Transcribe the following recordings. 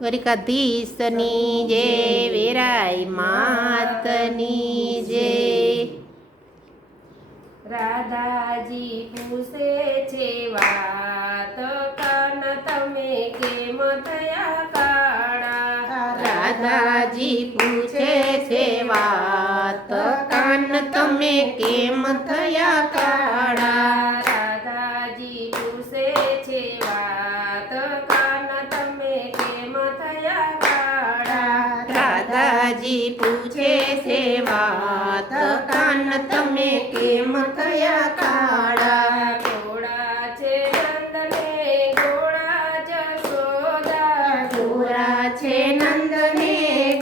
દ્વારિકાધીશની જય, વેરાઈ માતની જય. રાધાજી પૂછે છે વાત, કાન તમે કેમ થયા કાળા. રાધાજી પૂછે છે વાત, કાન તમે કેમ થયા કાળા. રાધાજી પૂછે છે વાત, કાન તમે કેમ થયા કાળા. રાધાજી પૂછે છે વાત, કાન તમે કેમ થયા કાળા. ઘોડા છે નંદને ઘોડા જશોદા. ગોરા છે નંદને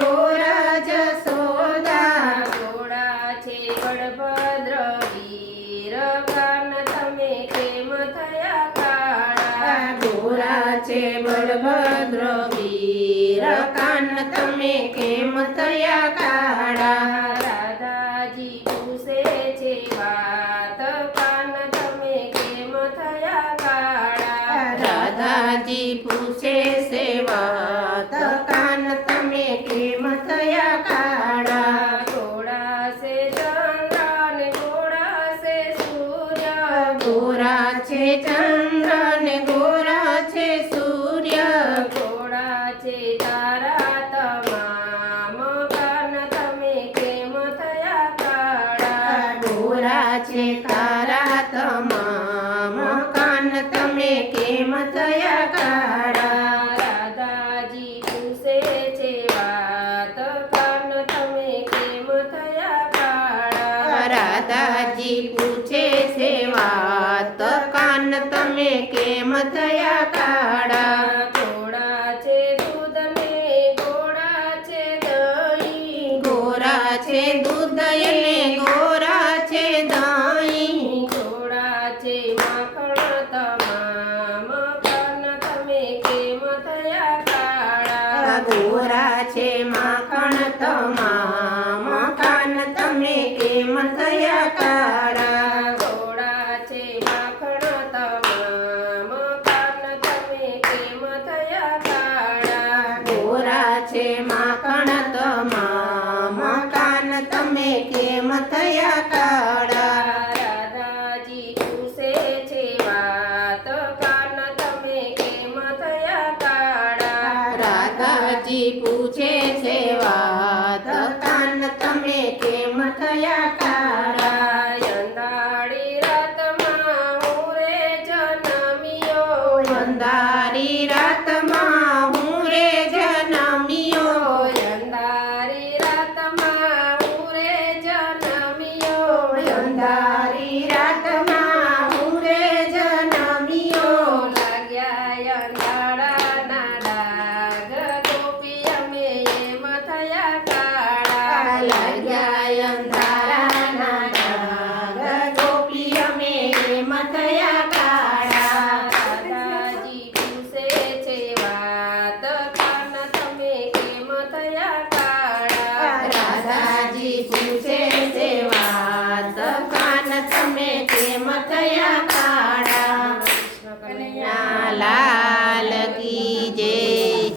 ગોરા જશોદા. ઘોડા છે બળભદ્ર વીર, કાન તમે કેમ થયા કાળા. ગોરા છે બળભદ્ર વીર, કાન તમે કેમ થયા કાળા. રાધાજી પૂછે છે વાત, કાન તમે કેમ થયા કાળા. રાધાજી પૂછે છે વાત, કાન તમે કેમ થયા કાળા. ઘોડા છે ચંદ્ર ને ઘોડા છે સૂર્ય. ગોરા છે ચંદ્ર ને ગોરા છે સૂર્ય. ઘોડા છે તારા તમામ, કાન તમે કેમ થયા કાળા. ગોરા છે તારા તમામ, કાન તમે કેમ થયા કાળા. રાધાજી પૂછે છે વાત, કાન તમે કેમ થયા કાળા. રાધાજી પૂછે છે વાત, કાન તમે કેમ થયા કાળા. ઘોડા છે દૂધ ને ઘોડા છે દહીં. ગોરા છે દૂધ અને ગોરા છે દહીં. ઘોડા છે માખણ તમામ, કાન તમે કેમ થયા કાળા. ગોરા છે માખણ તમામ, કાન તમે કેમ થયા કાળા. ઘોડા છે માખણ તમામ, કાન તમે કેમ થયા કાળા. ગોરા છે માખણ તમામ, કાન તમે કેમ થયા કાળા. રાધાજી પૂછે છે વાત, કાન તમે કેમ થયા કાળા. રાધાજી પૂછે છે વાત, કાન તમે કેમ થયા કાળા. અંધારી રાતમાં હું રે જન્મ્યો. અંધારી રાતમાં હું રે જન્મ્યો. અંધારી રાતમાં હું રે જન્મ્યો. અંધારી રાતમાં હું રે જન્મ્યો. લાગ્યા અંધારાના ડાગ, ગોપી અમે એમ થયા કાળા. લાગ્યા અંધારાના ડાગ, ગોપી અમે એમ થયા કાળા. રાધાજી પૂછે છે વાત, કાન તમે કેમ થયા કાળા. રાધાજી પૂછે